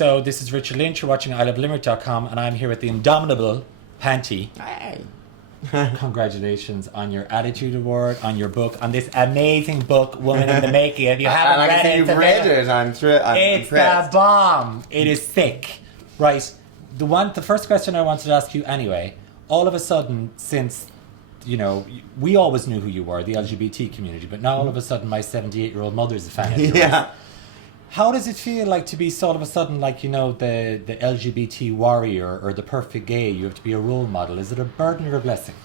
So this is Richard Lynch. You're watching ilovelimerick.com, and I'm here with the indomitable PANTI. Hey. Congratulations on your Attitude Award, on your book, on this amazing book, Woman in the Making. If you haven't read it, you've read it. I'm it's impressed. the bomb. It is thick. Right. The first question I wanted to ask you anyway, all of a sudden, since, you know, we always knew who you were, the LGBT community, but now all of a sudden my 78-year-old mother's a fan of yours. Yeah. How does it feel like to be all of a sudden, like, you know, the LGBT warrior or the perfect gay? You have to be a role model. Is it a burden or a blessing?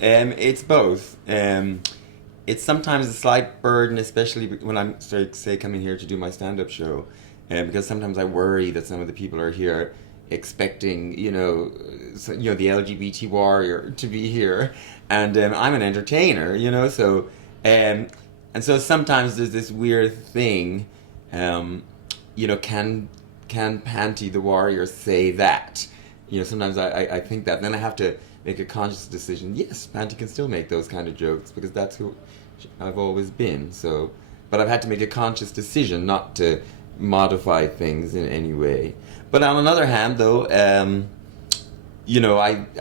It's both. It's sometimes a slight burden, especially when I'm, say, coming here to do my stand-up show, because sometimes I worry that some of the people are here expecting, the LGBT warrior to be here, and I'm an entertainer, so, and so sometimes there's this weird thing. Can Panti the warrior say that? Sometimes I think that. And then I have to make a conscious decision. Yes, Panti can still make those kind of jokes because that's who I've always been. So, but I've had to make a conscious decision not to modify things in any way. But on another hand, though, I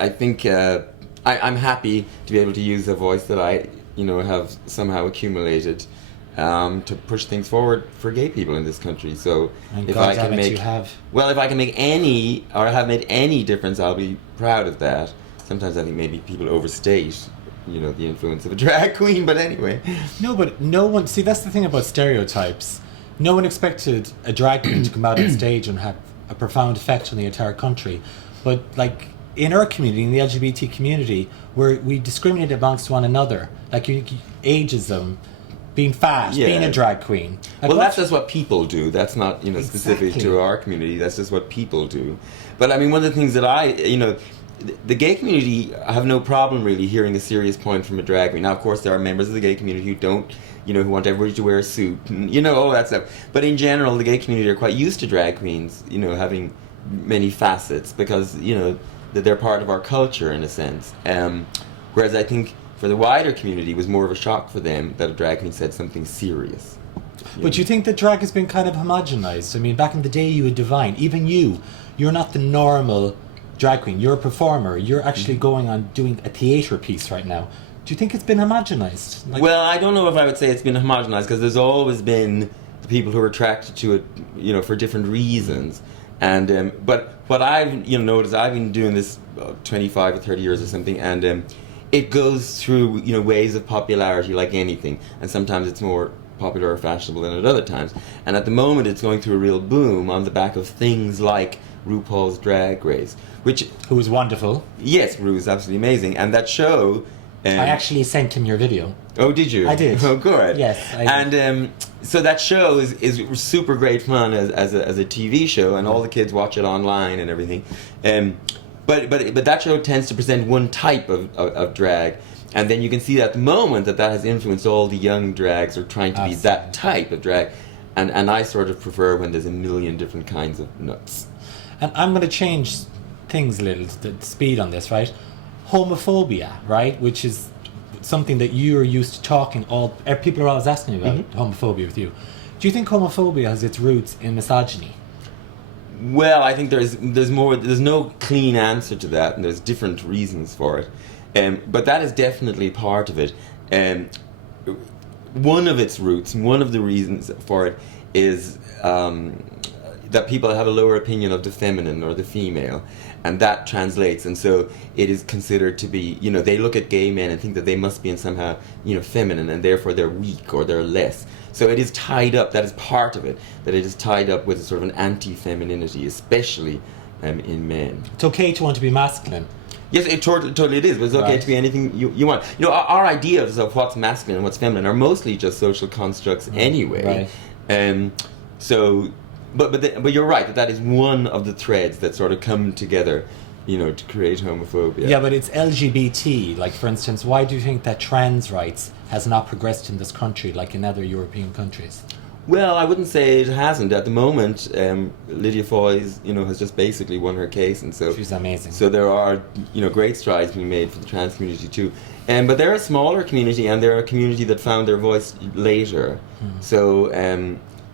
think I'm happy to be able to use a voice that I, have somehow accumulated. To push things forward for gay people in this country. So if I can make, if I can make any, or have made any difference, I'll be proud of that. Sometimes I think maybe people overstate, the influence of a drag queen, but anyway. No, but no one, see, that's the thing about stereotypes. No one expected a drag queen to come out on stage and have a profound effect on the entire country. But like in our community, in the LGBT community, where we discriminate amongst one another, like ageism, being fat, being a drag queen. Like that's just what people do. That's not, specific to our community. That's just what people do. But I mean, one of the things that the gay community, I have no problem really hearing a serious point from a drag queen. Now, of course, there are members of the gay community who don't, who want everybody to wear a suit, and, all that stuff. But in general, the gay community are quite used to drag queens, having many facets because, that they're part of our culture in a sense. Whereas I think for the wider community, it was more of a shock for them that a drag queen said something serious. But you think that drag has been kind of homogenized? I mean, back in the day, you would divine. Even you're not the normal drag queen. You're a performer. You're actually going on doing a theatre piece right now. Do you think it's been homogenized? Well, I don't know if I would say it's been homogenized because there's always been the people who are attracted to it, for different reasons. And but what I've noticed, I've been doing this 25 or 30 years or something, and it goes through, waves of popularity like anything. And sometimes it's more popular or fashionable than at other times. And at the moment, it's going through a real boom on the back of things like RuPaul's Drag Race, who was wonderful. Yes, Ru is absolutely amazing. And that show... I actually sent him your video. Oh, did you? I did. Oh, good. Yes, I did. And so that show is super great fun as a TV show, and all the kids watch it online and everything. But that show tends to present one type of drag, and then you can see at the moment that has influenced all the young drags are trying to be that type of drag, and I sort of prefer when there's a million different kinds of nuts. And I'm going to change things a little, the speed on this, right? Homophobia, right, which is something that you're used to talking people are always asking about homophobia with you. Do you think homophobia has its roots in misogyny? Well, I think there's no clean answer to that, and there's different reasons for it. But that is definitely part of it. One of its roots, one of the reasons for it is that people have a lower opinion of the feminine or the female, and that translates, and so it is considered to be, they look at gay men and think that they must be in somehow, feminine, and therefore they're weak or they're less. So it is tied up, that is part of it, that it is tied up with a sort of an anti-femininity, especially in men. It's okay to want to be masculine. Yes, it totally it is, but it's okay to be anything you want. Our ideas of what's masculine and what's feminine are mostly just social constructs anyway. Right. But you're right, that is one of the threads that sort of come together, to create homophobia. Yeah, but it's LGBT. Like, for instance, why do you think that trans rights has not progressed in this country like in other European countries? Well, I wouldn't say it hasn't. At the moment, Lydia Foy's, has just basically won her case, and so she's amazing. So there are, great strides being made for the trans community too. But they're a smaller community, and they're a community that found their voice later. So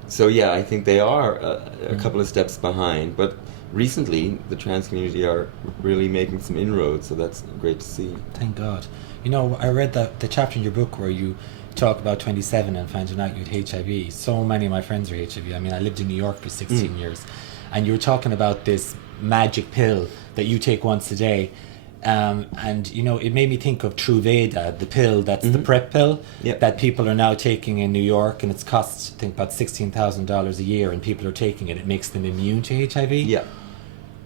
So yeah, I think they are a couple of steps behind, but recently the trans community are really making some inroads, so that's great to see. Thank God. You know, I read the chapter in your book where you talk about 27 and finding out you had HIV. So many of my friends are HIV. I mean, I lived in New York for 16 years, and you were talking about this magic pill that you take once a day. And you know, it made me think of Truvada, the pill that's the PrEP pill that people are now taking in New York, and it's costs, I think, about $16,000 a year, and people are taking it. It makes them immune to HIV. Yeah.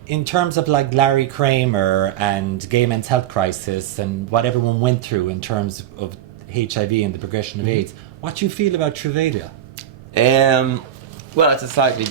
In terms of like Larry Kramer and Gay Men's Health Crisis and what everyone went through in terms of HIV and the progression of AIDS, what do you feel about Truvada? Well, it's a slightly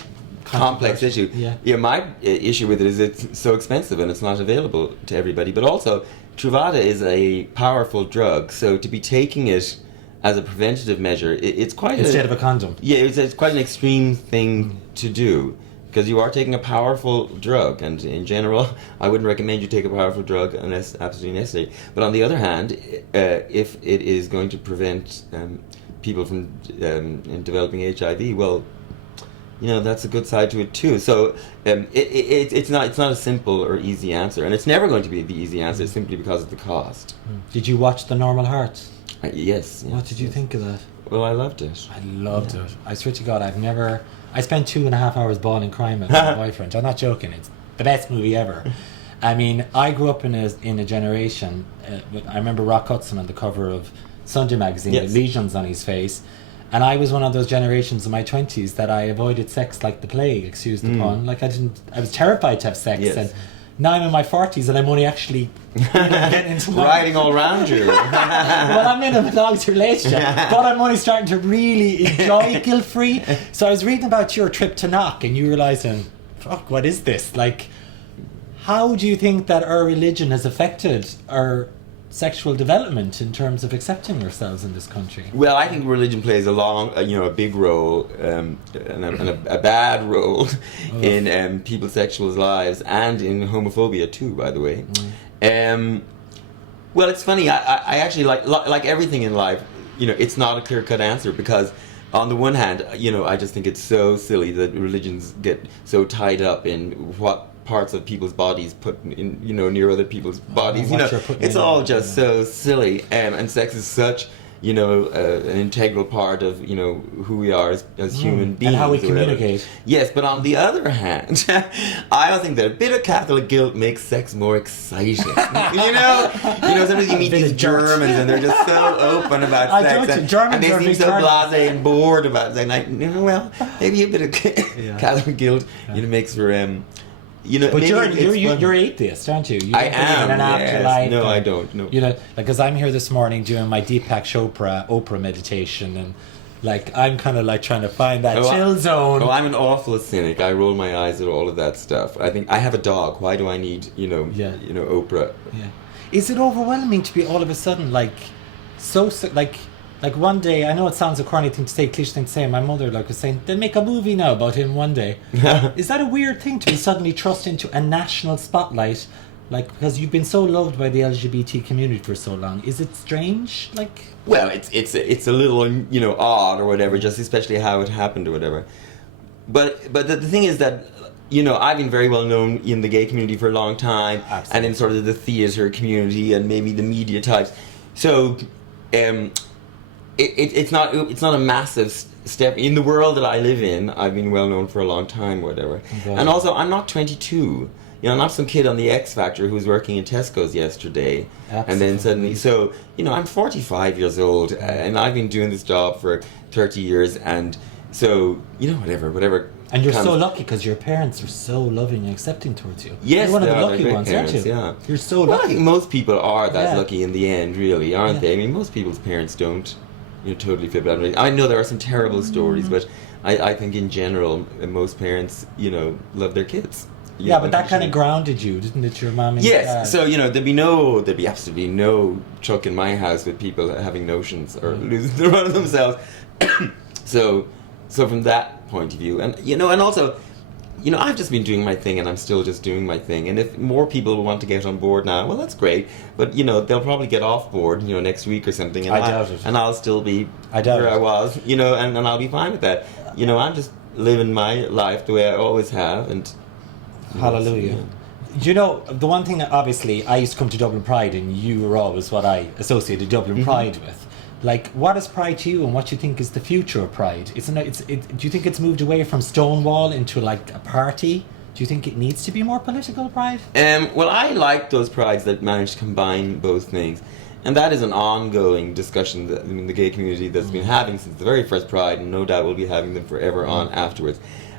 complex issue. Yeah. My issue with it is it's so expensive and it's not available to everybody. But also, Truvada is a powerful drug, so to be taking it as a preventative measure, it's quite instead of a condom. Yeah, it's quite an extreme thing to do, because you are taking a powerful drug, and in general, I wouldn't recommend you take a powerful drug unless absolutely necessary. But on the other hand, if it is going to prevent people from developing HIV, well, you know, that's a good side to it too. So it's not a simple or easy answer, and it's never going to be the easy answer simply because of the cost. Did you watch The Normal Heart? Yes. What did you think of that? Well, I loved it. I loved it. I swear to God, I spent 2.5 hours bawling crying with my boyfriend. I'm not joking. It's the best movie ever. I mean, I grew up in a generation. I remember Rock Hudson on the cover of Sunday magazine with lesions on his face. And I was one of those generations in my 20s that I avoided sex like the plague, excuse the pun. Like I was terrified to have sex. Yes. And now I'm in my 40s and I'm only actually getting into my... Riding all around you. Well, I'm in a monogamous relationship, but I'm only starting to really enjoy guilt-free. So I was reading about your trip to Knock and you realising, fuck, what is this? Like, how do you think that our religion has affected our sexual development in terms of accepting ourselves in this country? Well, I think religion plays a big role, and a bad role in people's sexual lives, and in homophobia too, by the way. Well, it's funny. I actually like everything in life. You know, it's not a clear-cut answer, because on the one hand, you know, I just think it's so silly that religions get so tied up in what parts of people's bodies put in, you know, near other people's bodies. You know, it's all just so silly, and sex is such, you know, an integral part of, you know, who we are as human beings and how we communicate. Yes, but on the other hand, I don't think that a bit of Catholic guilt makes sex more exciting. you know, sometimes you meet these Germans and they're just so open about sex, and they seem so blasé and bored about it. Like, you know, well, maybe a bit of Catholic guilt, you know, makes for you know, but you're atheist, aren't you? You I am. In an afterlife. No, I don't. No. You know, like, because I'm here this morning doing my Deepak Chopra Oprah meditation, and like I'm kind of like trying to find that chill zone. Oh, I'm an awful cynic. I roll my eyes at all of that stuff. I think I have a dog. Why do I need, you know, Oprah? Yeah. Is it overwhelming to be all of a sudden like so like one day, I know it sounds a corny thing to say, cliche thing to say, my mother was saying, they'll make a movie now about him one day. Is that a weird thing to be suddenly thrust into a national spotlight, like, because you've been so loved by the LGBT community for so long? Is it strange? Like, well, it's a little, you know, odd or whatever, just especially how it happened or whatever. But the thing is that, you know, I've been very well known in the gay community for a long time. Absolutely. And in sort of the theatre community and maybe the media types. So, it's not a massive step in the world that I live in. I've been well known for a long time, whatever. Okay. And also, I'm not 22. You know, I'm not some kid on the X Factor who was working in Tesco's yesterday. Absolutely. And then suddenly, so, you know, I'm 45 years old, and I've been doing this job for 30 years, and so, you know, whatever. And you're so lucky because your parents are so loving and accepting towards you. Yes, you're one of the they're lucky ones, parents, aren't you? Yeah. You're so lucky. lucky. I think most people are that lucky in the end, really, aren't they? I mean, most people's parents don't, you know, totally fit that. I know there are some terrible stories, but I think in general, most parents, you know, love their kids. Yeah, but that kind of grounded you, didn't it, your mom and yes, dad? So, you know, there'd be absolutely no chuck in my house with people having notions or losing the run of themselves. So from that point of view, and, you know, and also, you know, I've just been doing my thing, and I'm still just doing my thing. And if more people want to get on board now, well, that's great. But, you know, they'll probably get off board, you know, next week or something. And I doubt it. And I'll still be where I was, you know, and I'll be fine with that. you know, I'm just living my life the way I always have, and hallelujah. You know, the one thing, obviously, I used to come to Dublin Pride, and you were always what I associated Dublin Pride with. Like, what is Pride to you, and what do you think is the future of Pride? Do you think it's moved away from Stonewall into, like, a party? Do you think it needs to be more political Pride? Well, I like those prides that manage to combine both things. And that is an ongoing discussion that the gay community that's been having since the very first Pride, and no doubt will be having them forever on afterwards.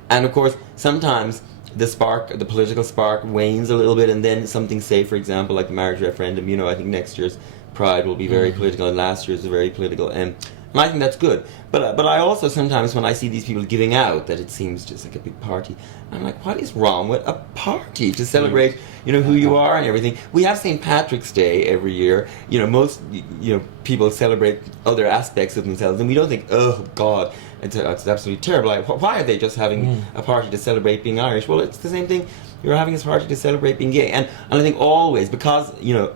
And of course, sometimes the political spark wanes a little bit, and then something, say, for example, like the marriage referendum, you know, I think next year's Pride will be very political, and last year's is very political, and I think that's good. But I also sometimes, when I see these people giving out that it seems just like a big party, I'm like, what is wrong with a party to celebrate, you know, who you are and everything? We have St. Patrick's Day every year. You know, most, you know, people celebrate other aspects of themselves, and we don't think, oh God, it's absolutely terrible. Like, why are they just having a party to celebrate being Irish? Well, it's the same thing. You're having this party to celebrate being gay, and I think always, because, you know,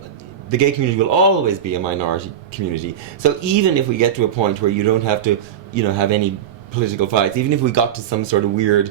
the gay community will always be a minority community. So even if we get to a point where you don't have to, you know, have any political fights, even if we got to some sort of weird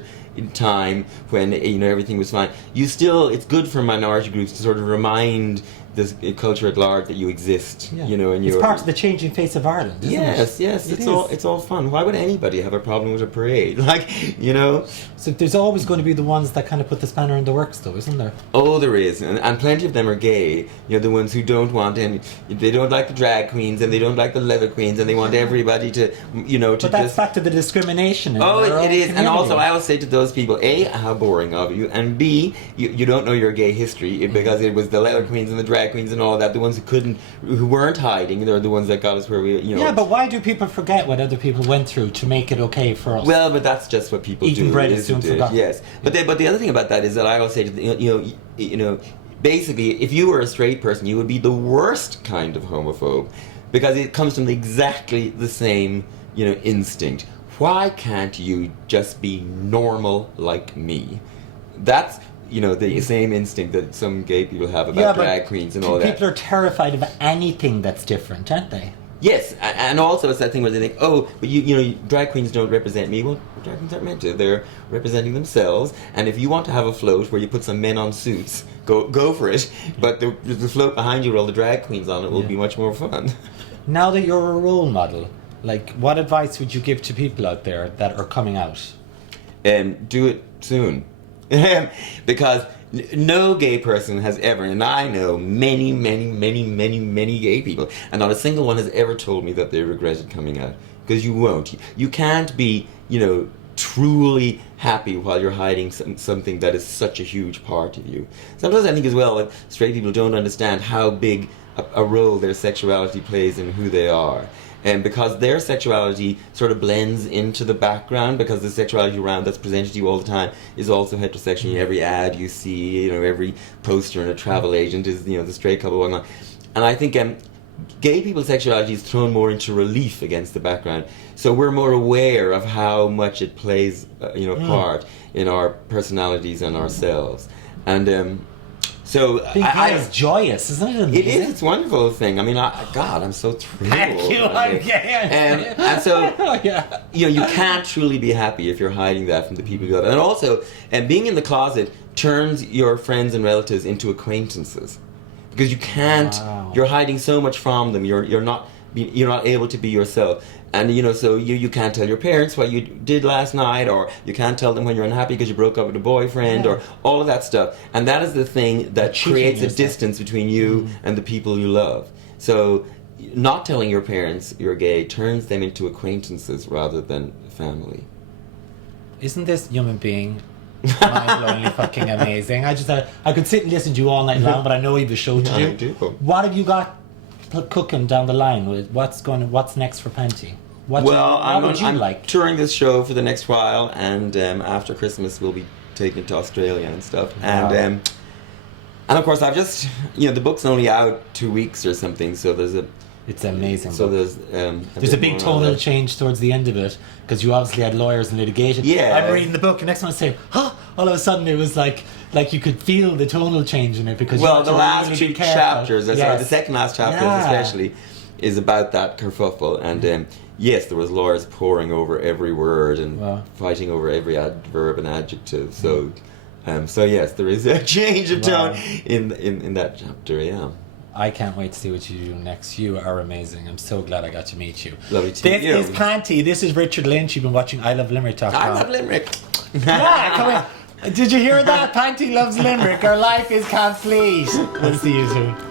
time when, you know, everything was fine, it's good for minority groups to sort of remind this culture at large that you exist, you know, and it's part of the changing face of Ireland, isn't it? Yes, it's all fun. Why would anybody have a problem with a parade? Like, you know. So there's always going to be the ones that kind of put the spanner in the works, though, isn't there? Oh, there is, and plenty of them are gay. You know, the ones who don't want any, they don't like the drag queens, and they don't like the leather queens, and they want everybody to, you know, to. But that's back to the discrimination. It is, and also I always say to those people, A, how boring of you, and B, you don't know your gay history, because it was the leather queens and the drag queens and all that, the ones who weren't hiding, they're the ones that got us where we, you know. Yeah, but why do people forget what other people went through to make it okay for us? Well, but that's just what people do. Eating bread is soon forgotten. Yes, but the other thing about that is that I always say to you know, basically, if you were a straight person, you would be the worst kind of homophobe, because it comes from exactly the same, you know, instinct. Why can't you just be normal like me? That's, you know, the same instinct that some gay people have about drag queens and all that. People are terrified of anything that's different, aren't they? Yes, and also it's that thing where they think, oh, but you know, drag queens don't represent me. Well, drag queens aren't meant to. They're representing themselves. And if you want to have a float where you put some men on suits, go for it. But the float behind you with all the drag queens on it will be much more fun. Now that you're a role model, like, what advice would you give to people out there that are coming out? Do it soon. Because no gay person has ever, and I know many gay people, and not a single one has ever told me that they regretted coming out. Because you won't. You can't be, you know, truly happy while you're hiding something that is such a huge part of you. Sometimes I think as well, like, straight people don't understand how big a role their sexuality plays in who they are. And because their sexuality sort of blends into the background, because the sexuality around that's presented to you all the time is also heterosexual. Every ad you see, you know, every poster in a travel agent is, you know, the straight couple going on. And I think gay people's sexuality is thrown more into relief against the background. So we're more aware of how much it plays, you know, part in our personalities and ourselves. And so being gay is joyous, isn't it? It is. It's a wonderful thing. I mean, God, I'm so thrilled. Thank you, I'm gay. And so, you know, you can't truly be happy if you're hiding that from the people you love. And also, being in the closet turns your friends and relatives into acquaintances, because you can't. Wow. You're hiding so much from them. You're not able to be yourself. And, you know, so you can't tell your parents what you did last night, or you can't tell them when you're unhappy because you broke up with a boyfriend, or all of that stuff. And that is the thing that creates a distance between you and the people you love. So not telling your parents you're gay turns them into acquaintances rather than family. Isn't this human being mind-blowingly fucking amazing? I could sit and listen to you all night long, but I know you have a show to do. I do. What have you got cooking down the line? What's next for PANTI? What would you like? Touring this show for the next while, and after Christmas we'll be taking it to Australia and stuff. Wow. And of course I've just, you know, the book's only out 2 weeks or something, so it's amazing. So there's a big tonal change towards the end of it, because you obviously had lawyers and litigation. Yeah. I'm reading the book, and next one I say, all of a sudden it was like you could feel the tonal change in it, because the last really 2 chapters, yes. the second last chapter especially, is about that kerfuffle, and yes, there was lawyers poring over every word and Wow. fighting over every adverb and adjective. So, so yes, there is a change of tone in that chapter. Yeah. I can't wait to see what you do next. You are amazing. I'm so glad I got to meet you. Lovely to meet you. This is PANTI. This is Richard Lynch. You've been watching I Love Limerick.com. I love Limerick. Yeah, come on. Did you hear that? PANTI loves Limerick. Our life is complete. We'll see you soon.